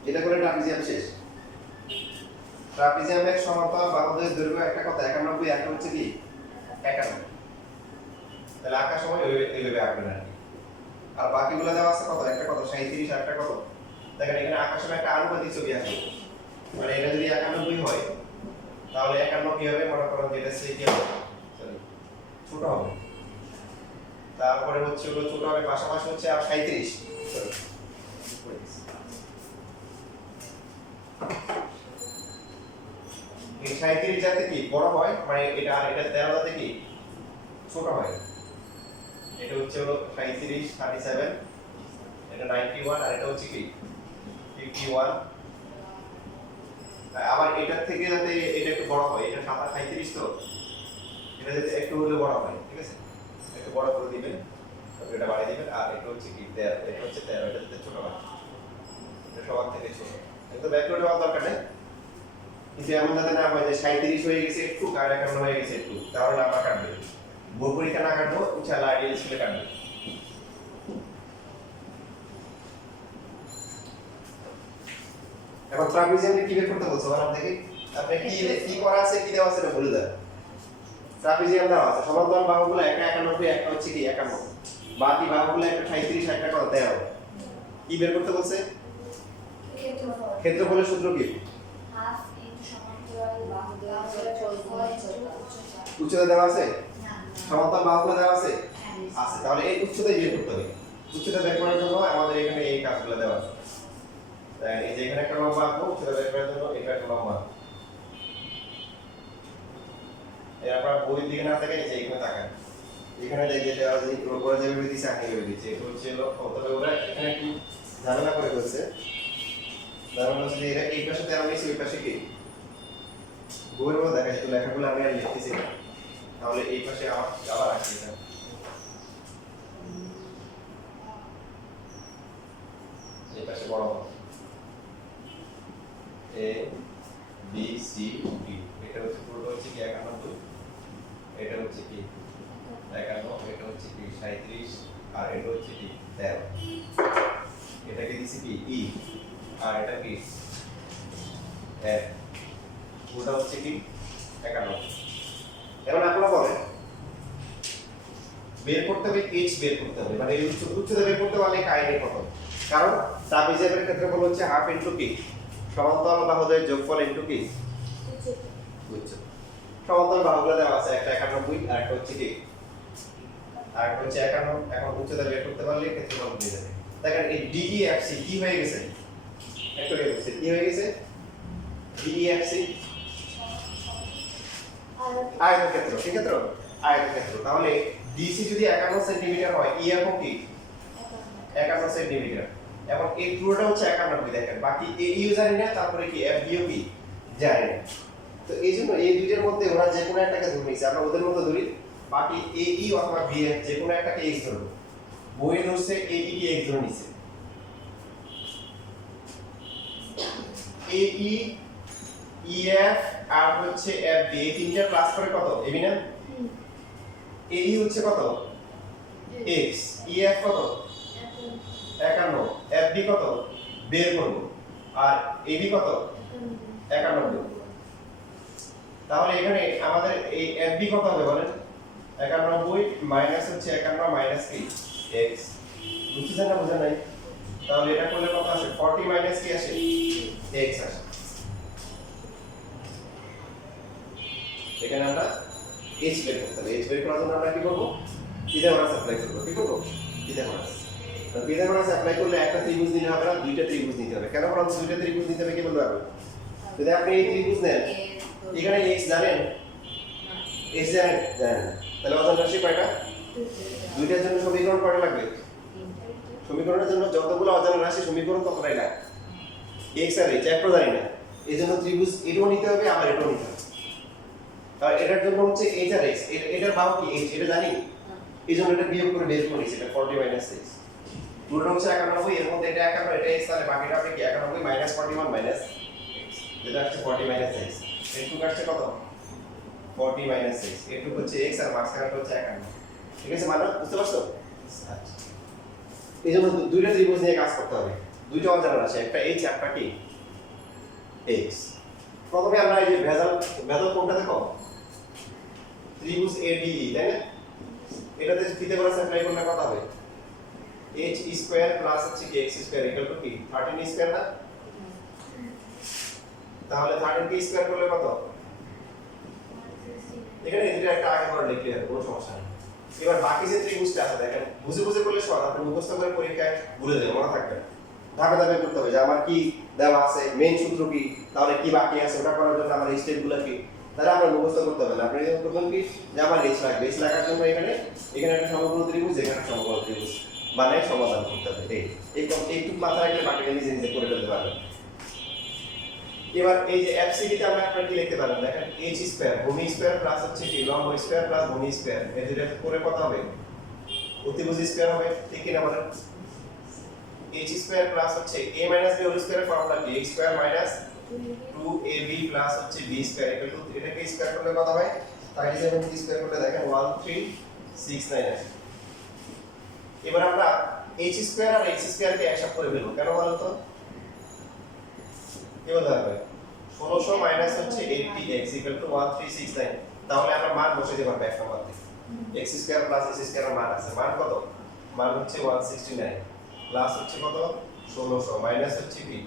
এটা করে ট্রাপিজিয়াম শেষ। ট্রাপিজিয়ামের সমান্তরাল বাহুদের দৈর্ঘ্য একটা কত? 91, একটা হচ্ছে কি 51। তাহলে আঁকার সময় এইভাবে আঁকবেন আর কি। আর বাকিগুলো দেওয়া আছে কত? একটা কত 37, আর একটা কত? দেখেন এখানে আঁকার সময় একটা আনুপাতিক ছবি আসবে, মানে এটা যদি 91 হয় তাহলে 51 কি হবে? মনে করেন যে এটা সে কি হবে, সরি ছোট হবে। তারপরে হচ্ছে হলো ছোট হবে, পাশাপাশি হচ্ছে আর 37, সরি এই 37 যাতে কি বড় হয়, মানে এটা আর এটা 13 যাতে কি ছোট হয়। এটা হচ্ছে হলো 37, 37, এটা 91, আর এটা হচ্ছে কি 51। আবার এটার থেকে যাতে এটা একটু বড় হয়, এটা 37 তো, এটা যাতে একটু হলে বড় হয়, ঠিক আছে? একটু বড় করে দিবেন, এটা বাড়িয়ে দিবেন। আর এটা হচ্ছে কি 13, এটা হচ্ছে 13, এটা যাতে ছোট হয়, এটা সবার থেকে ছোট। কিন্তু ব্যাকওয়ার্ড হওয়ার দরকার নেই, কিন্তু এমন যাতে না হয় যে 37 হয়ে গেছে একটু, আর 51 হয়ে গেছে একটু, তাহলে নাম্বার কাটবে। বোর্ড পরীক্ষা না কাটবো, ইনশাআল্লাহ আইডিয়াল স্কুলে কাটবে। এখন ট্রাপিজিয়ামে কি বের করতে বলছো বলেন দেখি, আপনি কি করা আছে, কি দেওয়া আছে এটা বলে দেন। ট্রাপিজিয়াম দেওয়া আছে, সমান্তরাল বাহুগুলো একটা 91, একটা হচ্ছে কি 51, বাকি বাহুগুলো একটা 37, একটা কত 13। কি বের করতে বলছে? ক্ষেত্রফলের সূত্র কি? উচ্চতা দেওয়া আছে, সমান্তরাল বাহুগুলো দেওয়া আছে, আছে। তাহলে এই উচ্চতাই বের করতে হবে। উচ্চতা বের করার জন্য আমাদের এখানে এই কাজগুলো দেওয়া আছে। এই যে এখানে একটা লম্বা আঁকবো, উচ্চতা বের করার জন্য এটা একটা লম্বা। এরপর বইয়ের দিকে না তাকাই, যে এখানে তাকান, এখানে দেখে দেওয়া যে উপরে যেভাবে দিচ্ছে আঁকে ভেবে দিচ্ছে, এটা হচ্ছে হলো তবে ওরা এখানে একটু ঝামেলা করে ফেলছে। তার মানে হচ্ছে যে এটা এই পাশে 13 নিয়েছি, ওই পাশে কি বইয়ের মধ্যে দেখা যেত লেখাগুলো আমি আর লিখতেছি না, তাহলে এই পাশে আবার আসি এটা এই পাশে বড় হবে এ বি সি ডি, এটা হচ্ছে পুরোটা হচ্ছে কি 91, এটা হচ্ছে কি 51, এটা হচ্ছে কি 37, আর এটা হচ্ছে কি 13, এটাকে দিছি কি ই, আর এটা কি এফ, পুরোটা হচ্ছে কি 51। এখন আপনারা বলেন বের করতে হবে এইচ বের করতে হবে, মানে এই উচ্চতা বের করতে পারলে কাহিনী কত, কারণ তাপ হিসাবের ক্ষেত্রফল হচ্ছে হাফ ইনটু কি সমান্তরাল বাহুদের যোগফল ইনটু কি উচ্চতা। সমান্তরাল বাহুগুলো দেওয়া আছে, একটা 91 আর একটা হচ্ছে কি আর একটা হচ্ছে 51। এখন উচ্চতা বের করতে পারলে ক্ষেত্রফল বের যাবে। দেখেন এই ডিইএফসি কি হয়ে গেছে, একটু আগে বলছি কি হয়ে গেছে, ডিইএফসি আয়তক্ষেত্র, কি ক্ষেত্র আয়তক্ষেত্র। তাহলে ডিসি যদি 51 সেন্টিমিটার হয় ইএফ কি 51 সেন্টিমিটার, এবং এই পুরোটা হচ্ছে 91 দেখেন, বাকি এইও জানি না, তারপরে কি এফবিও কি জানি না। তো এই জন্য এই দুইটার মধ্যে ওরা যে কোনো একটাকে ধরে নিয়েছে, আমরা ওদের মধ্যে ধরি, বাকি এই অথবা বিএফ যে কোনো একটাকে এক্স ধরবো। বইয়ে ধরছে এই কি এক্স ধরে নিছে, এই ইএফ আর হচ্ছে এফবি, এই তিনটা প্লাস করে কত এবি না, এই হচ্ছে কত এক্স, ইএফ কত 51, এফবি কত বের করব, আর এবি কত 91। তাহলে এখানে আমাদের এই এফবি কত হবে বলেন, 91 মাইনাস হচ্ছে 51 মাইনাস কি x, বুঝছেন না বুঝেন নাই? তাহলে এটা করলে কত আসে, 40 মাইনাস কি আসে x আসে। এখানে আমরা h বের করতে হবে, h বের করার জন্য আমরা কি করব, পিথাগোরাস অ্যাপ্লাই করব। কি করব, পিথাগোরাস। পিথাগোরাস অ্যাপ্লাই করলে একটা ত্রিভুজ নিতে হবে না, দুইটা ত্রিভুজ নিতে হবে। কেন বললাম দুইটা ত্রিভুজ নিতে হবে, কি বলতে পারবে? যদি আপনি এই ত্রিভুজ নেন, এখানে x জানেন, x জানেন জানেন না, তাহলে অজানা রাশি কয়টা, দুইটার জন্য সমীকরণ কয়টা লাগবে, সমীকরণের জন্য যতগুলো অজানা রাশি সমীকরণ ততটাই লাগে। x আর h একটাও জানি না, এই জন্য ত্রিভুজ এটাও নিতে হবে, আবার এটাও নিতে হবে। আর এটার জন্য হচ্ছে h আর x, এটার বাহু কি h, এটা জানি, এই জন্য এটা বিয়োগ করে বের করেছি, এটা 40 মাইনাস 6, পুরোটা হচ্ছে 91, এর মধ্যে এটা 51, এটা x, তাহলে বাকিটা হবে কি 91 মাইনাস 41 মাইনাস x, যেটা হচ্ছে 40 মাইনাস 6, এটুকু আসছে কত 40 মাইনাস 6, এটুকু হচ্ছে x আর মাঝখানেটা হচ্ছে 51। ঠিক আছে, মানে বুঝতে পারছো? আচ্ছা, এই জন্য দুইটা ত্রিভুজ নিয়ে কাজ করতে হবে, দুইটা অজানা আছে, একটা h একটা কি x। প্রথমে আমরা এই যে ভেদাল কোনটা দেখো, ত্রিভুজ ADE, তাই না? এটাতে পিথাগোরাস অ্যাপ্লাই করলে কত হবে, h স্কয়ার প্লাস হচ্ছে কি x স্কয়ার ইকুয়াল টু কি 13 স্কয়ার না? তাহলে 13 কে স্কয়ার করলে কত, এখানে এটা একটা আগে করে লিখলে হবে, কোনো সমস্যা নেই। এবার বাকি যে ত্রিভুজটা আছে দেখেন, বুঝে বুঝে করলে সহজ, আপনি মুখস্থ করে পরীক্ষায় ভুলে যাবেন, মনে থাকবে না। ধাপে ধাপে করতে হবে যে আমার কি দেওয়া আছে, মেইন সূত্র কি, তাহলে কি বাকি আছে, ওটা করার জন্য আমার স্টেপগুলো কি, তাহলে আমরা মুখস্থ করতে হবে না। আপনি প্রথম কি যে আমার h লাগবে, h লাগার জন্য এখানে একটা সমগ্র ত্রিভুজ, এখানে একটা সমগ্র ত্রিভুজ মানে সমাধান করতে হবে। একটু মাথায় রাখলে বাকিটা নিজে নিজে করে ফেলতে পারবেন। এবার এই যে FCD তে আমরা আপনারা কি লিখতে পারেন, দেখেন h স্কয়ার ভূমি স্কয়ার প্লাস হচ্ছে কি লম্ব স্কয়ার প্লাস ভূমি স্কয়ার, এর দুইটা করে কত হবে, অতিভুজ স্কয়ার হবে, ঠিক কি না বলেন? h স্কয়ার প্লাস হচ্ছে a মাইনাস b হোল স্কয়ারের ফর্মুলা কি, x square minus 2ab plus হচ্ছে b স্কয়ার ইকুয়াল টু, এটাকে স্কয়ার করলে কত হয়, 37 কে স্কয়ার করলে দেখেন 1369 আসে। এবার আমরা h স্কয়ার আর x স্কয়ার কে একসাথে করে ফেলবো, কেন বলো তো, কি বলতে হবে, 1600 মাইনাস হচ্ছে 80x ইকুয়াল টু 1369, তাহলে আমরা মান বসিয়ে দেব এক নম্বর থেকে, x square plus s square এর মান আছে, মান কত, মান হচ্ছে 169 প্লাস হচ্ছে কত 1600 মাইনাস হচ্ছে কি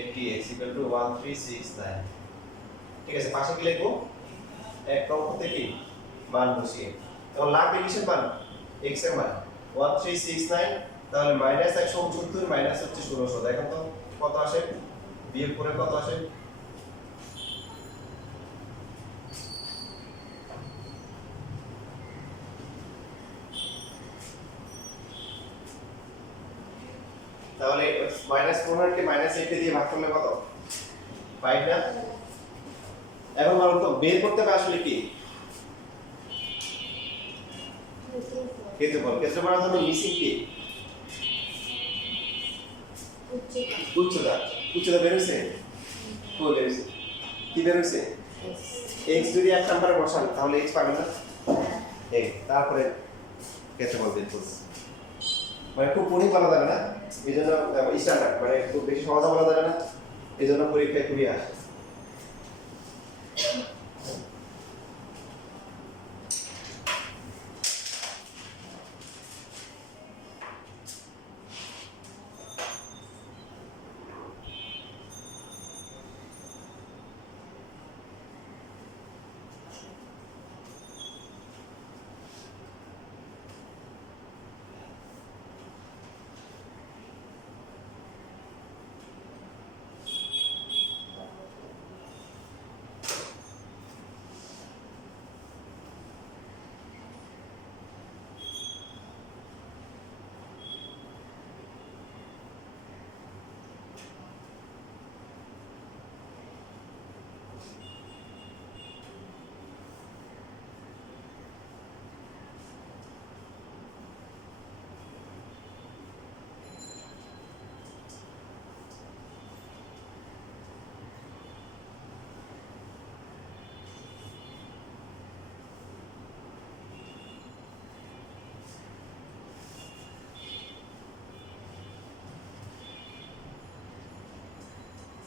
80x ইকুয়াল টু 1369। ঠিক আছে, পাশে কি লিখবো, এক নম্বর থেকে মান বসিয়ে, এখন লাগবে কিসের মান, x এর মান 1369, তাহলে মাইনাস 169 মাইনাস হচ্ছে 1600, দেখো তো কত আসে, বিয়োগ করে কত আসে, তাহলে -400 কে -8 দিয়ে ভাগ করলে কত 5 না এখন বলুন তো বের করতে হবে আসলে কি ক্ষেত্রফলের জন্য মিসিং কি উচ্চতা বের হয়েছে কই বের হয়েছে কি বের হয়েছে x যদি এক নম্বরে বসান তাহলে x পাবেন না তারপরে ক্ষেত্রফল বের করব মানে খুব কঠিন বলা যাবে না এই জন্য স্ট্যান্ডার্ড মানে খুব বেশি সহজ বলা যাবে না এই জন্য পরীক্ষায় খুবই আসে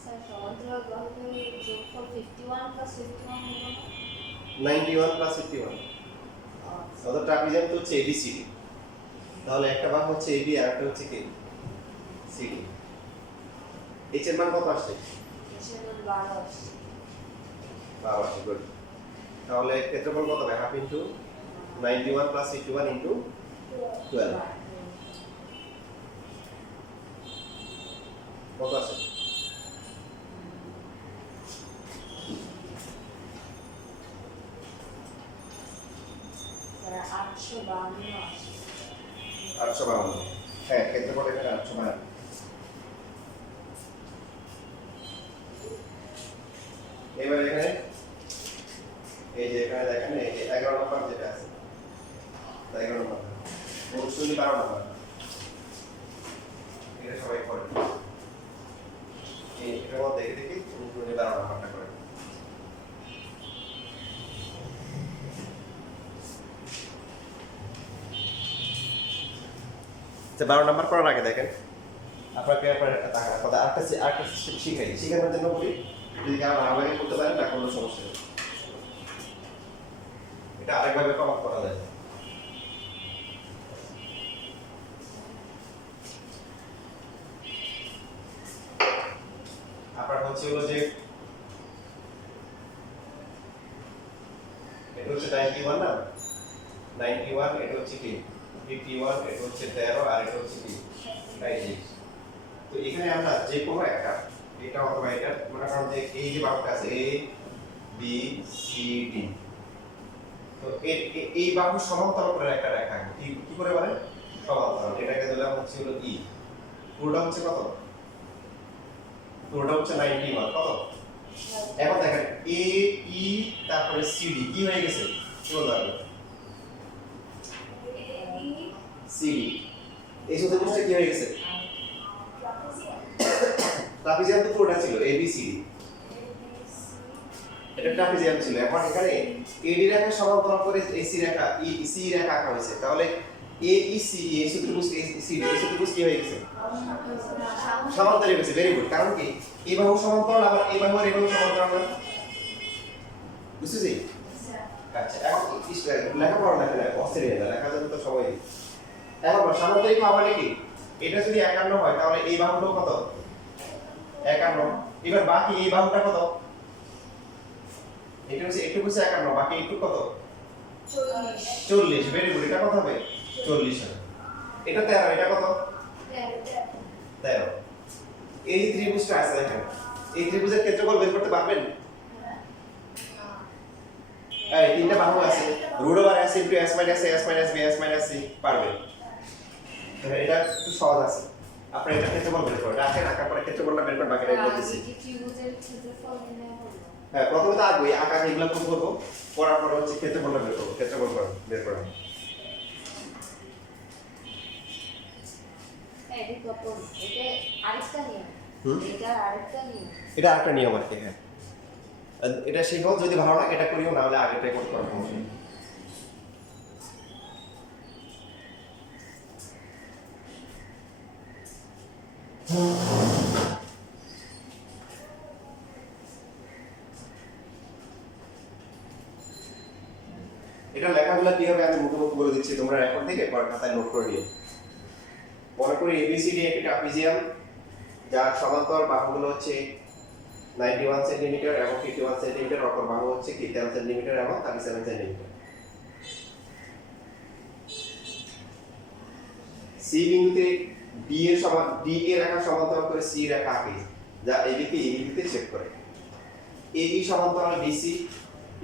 স্যার সমান্তরাল বাহুর যোগফল 51 + 51 হলো 91 + 51 অর্থাৎ ট্রাপিজিয়াম তো হচ্ছে ABCD তাহলে একটা বাহু হচ্ছে AB আর একটা হচ্ছে কি CD h এর মান কত আসছে হিসেবে 12 আসছে 12 আসছে গুড তাহলে ক্ষেত্রফল কত হবে হাফ ইনটু 91 + 51 ইনটু 12 কত আসে স্যার 852 আসছে 852 হ্যাঁ ক্ষেত্রফল এখানে 852 এবার এখানে এই যে এখানে দেখেন এই যে 11 নম্বর যেটা আছে 11 নম্বর অবশ্যই 12 নম্বর এটা সবাই করে এই এটার মধ্যে দেখে অবশ্যই 12 নম্বরটা করে তো 12 নম্বর করার আগে দেখেন আপনাকে আরেকটা শিখানোর জন্য বলি যদি কারণ আমাকে করতে পারেন না কোনো সমস্যা নেই এটা আরেকভাবে প্রমাণ করা যায় আপনার হচ্ছে হলো যে এটা হচ্ছে 91 না 91 এটা হচ্ছে কি 51 এটা হচ্ছে 13 আর এটা হচ্ছে কি 28 তো এখানে আমরা যে কোনো একটা এটা অথবা এটা মনে করেন যে এই যে বাহুটা আছে A B C D তো এই বাহু সমান্তরাল করে একটা রেখা কি করে বলে সমান্তরাল এটাকে দিলাম হচ্ছে হলো E পুরোটা হচ্ছে কত পুরোটা হচ্ছে 91 কত এখন দেখেন A E তারপরে C D কি হয়ে গেছে কি বলতে পারবে C D এই চতুর্ভুজটা কি হয়ে গেছে ট্রাপিজিয়াম তো পুরোটা ছিল A B C D এটা ট্রাপিজিয়াম ছিল এখন এখানে AD রেখা সমান্তরাল করে AC রেখা EC রেখা আঁকা হয়েছে তাহলে AEC এই চতুর্ভুজ ACD এই চতুর্ভুজ কি হয়ে গেছে সমান্তরাল হয়ে গেছে ভেরি গুড কারণ কি এই বাহু সমান্তরাল আবার এই বাহু আর এই বাহু সমান্তরাল না বুঝছেন আচ্ছা এখন লেখাপড়া লেখা অস্থির লেখা যাবে তো সবাই এখন সামান্তরিক মানে কি এটা যদি 51 হয় তাহলে এই বাহুটাও কত 51 এবার বাকি এই বাহুটা কত এটা হচ্ছে একটু হচ্ছে 51 বাকি একটু কত 40 ভেরি গুড এটা কত হবে 40 হবে এটা 13 এটা কত 13 এই ত্রিভুজটা আছে দেখেন এই ত্রিভুজের ক্ষেত্রফল বের করতে পারবেন এই তিনটা বাহু আছে root over s * s - a s - b s - c পারবেন এটা একটু সহজ আছে আপনার এটা ক্ষেত্রফল বের করুন, রাখেন, রাখার পরে ক্ষেত্রফলটা বের করুন, বাকিটা বলতেছি। কি ত্রিভুজের ক্ষেত্রফল নির্ণয় করব? হ্যাঁ, প্রথমে তো আগে আঁকা এগুলো করবো, করার পরে হচ্ছে ক্ষেত্রফলটা বের করবো, ক্ষেত্রফল বের করুন। এটা কত? এটা আরেকটা নিয়ম। এটা আরেকটা নিয়ম। এটা আরেকটা নিয়ম আর কি। হ্যাঁ, এটা শিখো, যদি ভালো লাগে এটা করিও, না হলে আগেটাই করতে পারবো। এটা লেখাগুলো কি হবে আমি মুখে মুখে বলে দিচ্ছি, তোমরা রেকর্ড থেকে পরে খাতায় নোট করে নিও। মনে করি এবিসিডি একটি ট্রাপিজিয়াম, যার সমান্তরাল বাহুগুলো হচ্ছে 91 সেন্টিমিটার এবং 51 সেন্টিমিটার, অপর বাহু হচ্ছে কি 10 সেন্টিমিটার এবং 37 সেন্টিমিটার। সি বিন্দুতে ডি এর সমান, ডি এর রেখা সমান্তরাল করে সি রেখা আঁকে, যা এবি কে এবি তে ছেদ করে। এবি সমান্তরাল ডিসি,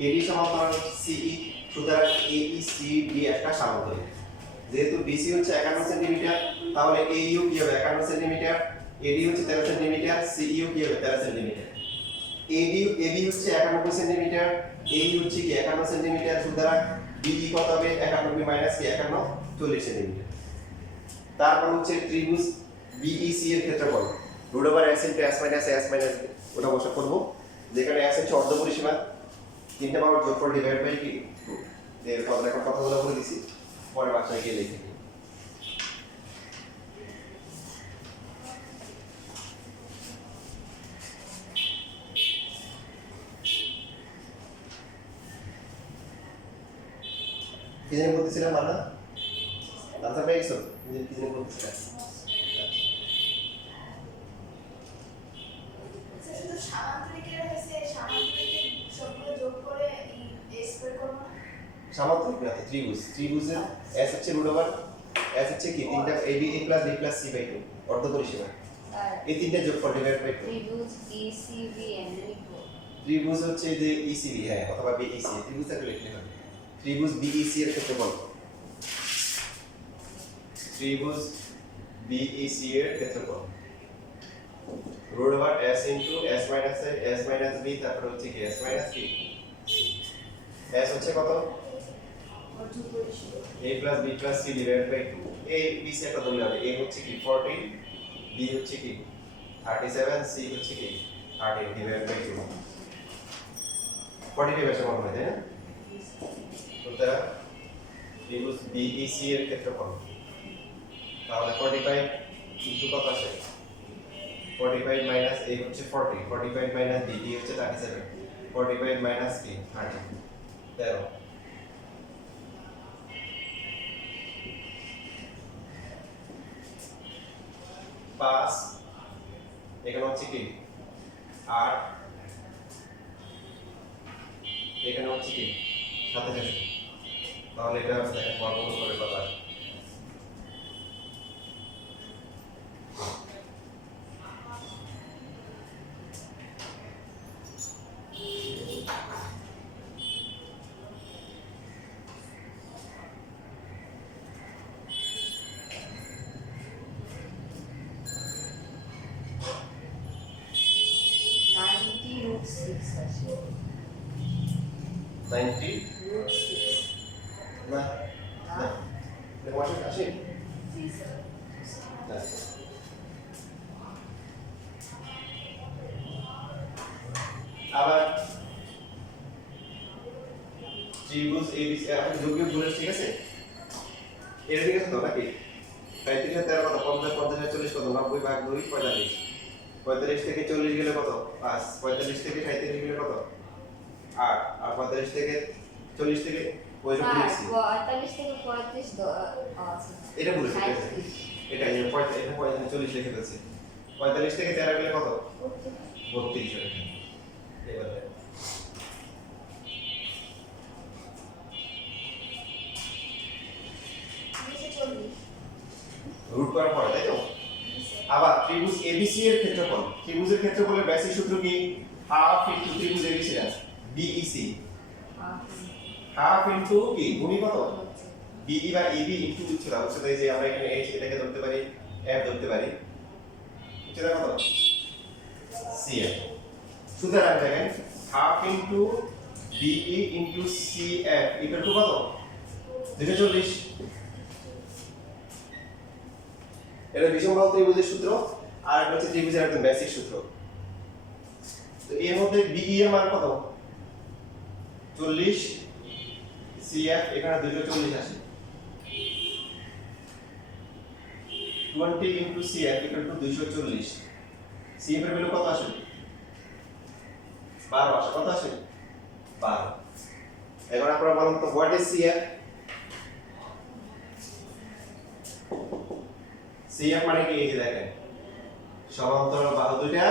এডি সমান্তরাল সিই, সুতরাং এই সি ডি একটা সামান্তরিক। যেহেতু ডিসি হচ্ছে 51 সেন্টিমিটার, তাহলে এইও কি হবে 51 সেন্টিমিটার, এডি হচ্ছে 13 সেন্টিমিটার, সিইও কি হবে 13 সেন্টিমিটার। এবি হচ্ছে 91 সেন্টিমিটার, এই হচ্ছে কি 51 সেন্টিমিটার, সুতরাং বিই কত হবে 91 মাইনাস কি 51 40 সেন্টিমিটার। তারপর হচ্ছে ত্রিভুজ বিইসি এর ক্ষেত্রফল root over s into s minus s minus ওটা বসা করব, যেখানে s হচ্ছে অর্ধ পরিসীমা, তিনটা পাওয়ার যোগফল ডিভাইড বাই কি 2 এর কথা এখন কথাগুলো বলে দিছি, পরে বাসায় গিয়ে লিখে দিই। কি জানি বলতেছিলাম মানা, আনসার পেয়ে গেছো? কি জানি বলতেছিলাম? শুধু সামান্তরিকের হয়েছে, সামান্তরিকের সবগুলো যোগ করে এই স্কয়ার করব না? সামান্তরিক না, ত্রিভুজ, ত্রিভুজের s হচ্ছে রুট ওভার, s হচ্ছে কি তিনটা ab a plus b plus c by 2 অর্ধ পরিসীমা, এই তিনটা যোগফল ডিভাইড বাই 2। ত্রিভুজ ECB এন্ড লিখব। ত্রিভুজ হচ্ছে যে ECB, হ্যাঁ, অথবা BEC, ত্রিভুজটাকে লিখলে হবে। ত্রিভুজ BEC এর ক্ষেত্রফল, ত্রিভুজ BEC এর ক্ষেত্রফল root over s into s minus b, তারপর হচ্ছে কি s মাইনাস কি s হচ্ছে কত অর্ধ পরিসীমা। a plus b plus c divide by 2। a b c একটা ধরলে হবে, a হচ্ছে কি 40, b হচ্ছে কি 37, c হচ্ছে কি 30 ডিভাইড বাই 2। 45 এর সমান হয়, তাই না? সুতরাং ত্রিভুজ BEC এর ক্ষেত্রফল তাহলে 45 ইনটু কত আসে 45 মাইনাস a হচ্ছে 40, 45 মাইনাস b হচ্ছে 37, 45 মাইনাস b 30 13। পাঁচ এখানে হচ্ছে কি 8, এখানে হচ্ছে কি 27, তাহলে এটা দেখেন বর্গমূল করে কত আসে। আছে 90 root 6 না না দেওয়াশে আসে জি স্যার না। আবার ত্রিভুজ ABC আপনি যোগবিয়োগ বলে, ঠিক আছে? এটা ঠিক আছে তো নাকি? 35 এর 13 কত 50, 50 এর 40 কত 90 ভাগ 2 45, 45 থেকে 40 গেলে কত 5, 45 থেকে 37 গেলে কত 8, আর 45 থেকে 40 থেকে ওই রকম লিখছি। 45 থেকে 35 আছে এটা বলেছি এটা এই 40 লিখে দিয়েছি। 45 থেকে 13 গেলে কত 32 এর। এবারে রুট করার পরে, তাই তো? আবার ত্রিভুজ ABC এর ক্ষেত্রফল, ত্রিভুজের ক্ষেত্রফলের বেসিক সূত্র কি হাফ ইনটু ত্রিভুজ ABC BEC, হাফ ইনটু কি গুণী কত BE বা EB ইনটু উচ্চতা, উচ্চতা এই যে আমরা এখানে এটাকে ধরতে পারি f ধরতে পারি, উচ্চতা কত CF সুতরাং দেখেন half into BE into CF equal to কত 240 এটা বিষম বাহু ত্রিভুজের সূত্র আর একটা হচ্ছে ত্রিভুজের একদম বেসিক সূত্র তো এর মধ্যে BE এর মান কত 40 CF এখানে 240 আসে 20 into CF equal to 240 CF এর ভ্যালু কত আসে 12 আসে কত আসে 12 এখন আপনারা বলুন তো হোয়াট ইজ CF CF মানে কি এই যে দেখেন সমান্তরাল বাহু দুইটা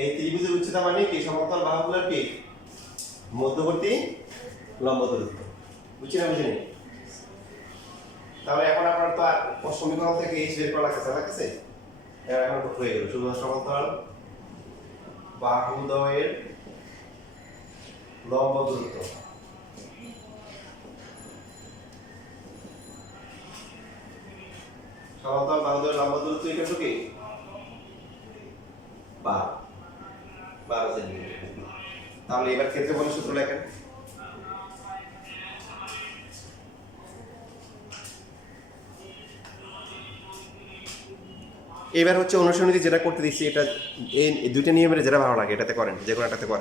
এই ত্রিভুজের উচ্চতা মানে কি সমান্তরাল বাহুগুলোর কি মধ্যবর্তী লম্ব দূরত্ব বুঝছেন না বুঝেনি তাহলে এখন আপনার তো আর সমীকরণ থেকে h বের করা লাগতেছে এখন তো হয়ে গেল শুধু সমান্তরাল বাহুদ্বয়ের লম্ব দূরত্ব সমান্তরাল বাহুদ্বয়ের লম্ব দূরত্ব এটা কি 12 সেন্টিমিটার তাহলে এবার ক্ষেত্রফলের সূত্র লেখেন এবার হচ্ছে অনুসরণী যেটা করতে দিচ্ছি এটা এই দুইটা নিয়মের যেটা ভালো লাগে এটাতে করেন যে কোনো একটাতে করেন